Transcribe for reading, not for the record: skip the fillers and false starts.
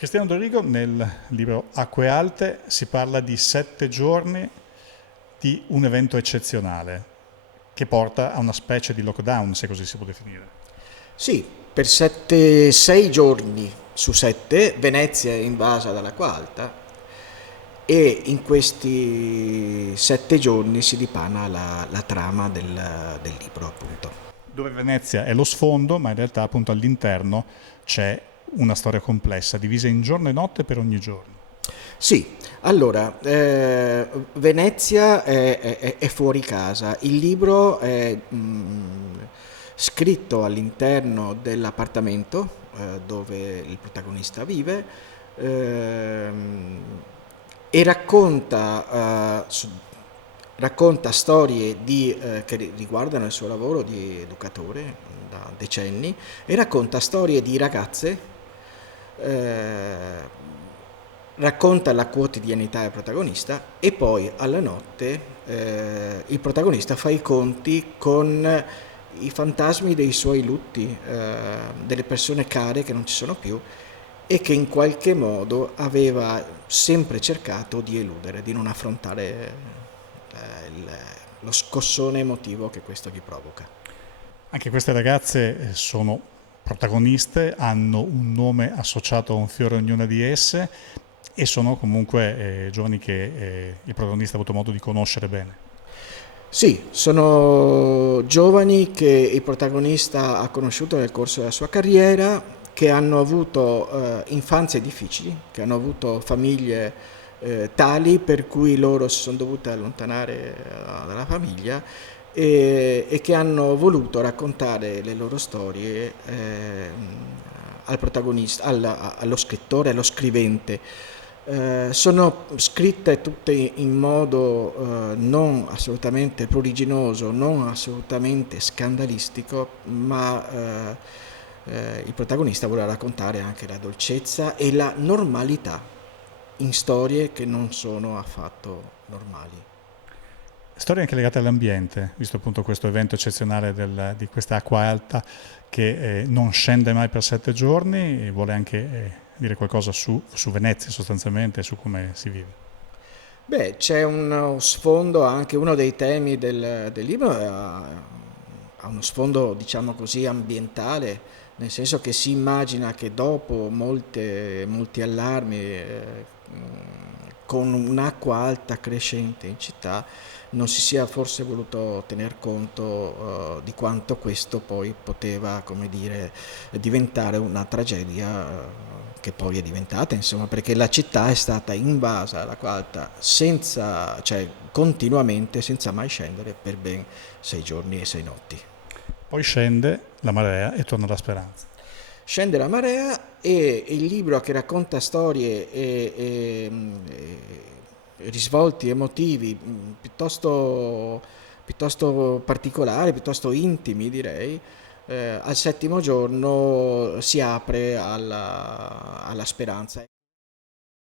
Cristiano Dorigo nel libro Acque Alte si parla di 7 giorni di un evento eccezionale che porta a una specie di lockdown, se così si può definire. Sì, per 6 giorni su 7 Venezia è invasa dall'acqua alta e in questi 7 giorni si dipana la trama del libro, appunto. Dove Venezia è lo sfondo, ma in realtà appunto all'interno c'è una storia complessa, divisa in giorno e notte per ogni giorno. Sì, allora, Venezia è fuori casa. Il libro è scritto all'interno dell'appartamento dove il protagonista vive ehm, e racconta storie che riguardano il suo lavoro di educatore da decenni e racconta storie di ragazze eh, racconta la quotidianità del protagonista e poi alla notte il protagonista fa i conti con i fantasmi dei suoi lutti, delle persone care che non ci sono più e che in qualche modo aveva sempre cercato di eludere, di non affrontare il- lo scossone emotivo che questo gli provoca. Anche queste ragazze sono protagoniste, hanno un nome associato a un fiore ognuna di esse e sono comunque giovani che il protagonista ha avuto modo di conoscere bene. Sì, sono giovani che il protagonista ha conosciuto nel corso della sua carriera, che hanno avuto infanzie difficili, che hanno avuto famiglie tali per cui loro si sono dovute allontanare dalla famiglia e che hanno voluto raccontare le loro storie al protagonista, allo scrittore, allo scrivente. Sono scritte tutte in modo non assolutamente pruriginoso, non assolutamente scandalistico, ma il protagonista vuole raccontare anche la dolcezza e la normalità in storie che non sono affatto normali. Storie anche legate all'ambiente, visto appunto questo evento eccezionale di questa acqua alta che non scende mai per 7 giorni e vuole anche dire qualcosa su Venezia sostanzialmente, su come si vive. Beh, c'è uno sfondo, anche uno dei temi del libro ha uno sfondo, diciamo così, ambientale, nel senso che si immagina che dopo molti allarmi, con un'acqua alta crescente in città, non si sia forse voluto tener conto, di quanto questo poi poteva, come dire, diventare una tragedia, che poi è diventata, insomma, perché la città è stata invasa dall'acqua alta senza, cioè continuamente, senza mai scendere per ben 6 giorni e 6 notti. Poi scende la marea e torna la speranza. Scende la marea e il libro che racconta storie e risvolti emotivi piuttosto particolari, piuttosto intimi direi, al settimo giorno si apre alla speranza.